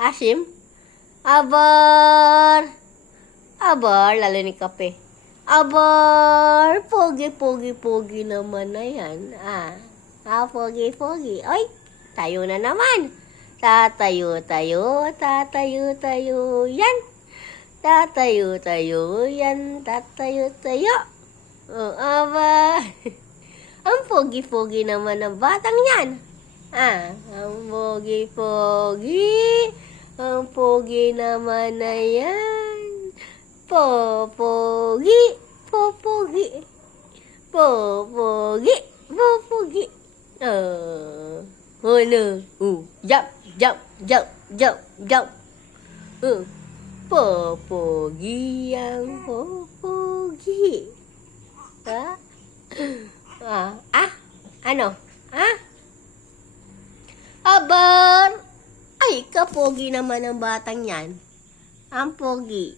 Asim? Abar! Abar, lalo ni Kape. Abar! Pogi naman na yan. Pogi. Ay, tayo na naman. Tatayo. Yan. Tatayo yan. Tatayo. Oh, aba. Ang pogi naman ng batang yan. Ang pogi. Ang pogi naman na yan. Popogi. Ano? Jump. Popogi ang popogi. Ano? Abar! Ay, kapogi naman ang batang yan. Ang pogi.